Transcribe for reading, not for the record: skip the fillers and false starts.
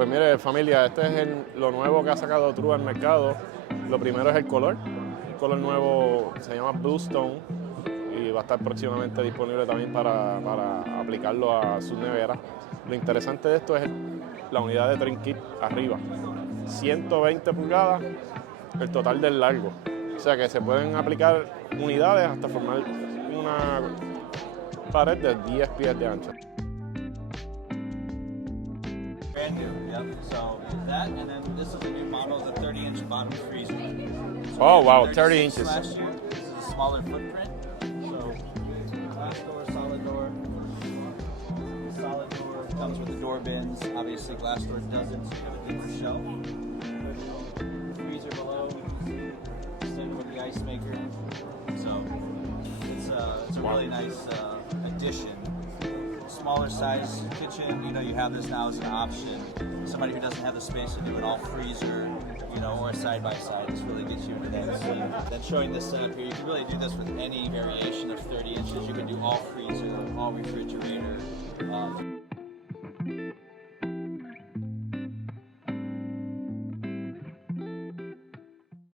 Pues mire, familia, este es lo nuevo que ha sacado True al mercado. Lo primero es el color. El color nuevo se llama Bluestone y va a estar próximamente disponible también para aplicarlo a sus neveras. Lo interesante de esto es la unidad de trim kit arriba. 120 pulgadas, el total del largo. O sea que se pueden aplicar unidades hasta formar una pared de 10 pies de ancho. Brand new, yep. So that, and then this is a new model, the 30-inch bottom freezer. So Oh wow, 30 inches. Last year, this is a smaller footprint. So glass door, solid door. Solid door comes with the door bins. Obviously, glass door doesn't. So you have a deeper shelf. Freezer below, extended with the ice maker. So it's a really nice addition. Smaller size kitchen, you know, you have this now as an option. Somebody who doesn't have the space to do an all freezer, you know, or a side by side, this really gets you into that scene. Then showing this setup here, you can really do this with any variation of 30 inches. You can do all freezer, all refrigerator.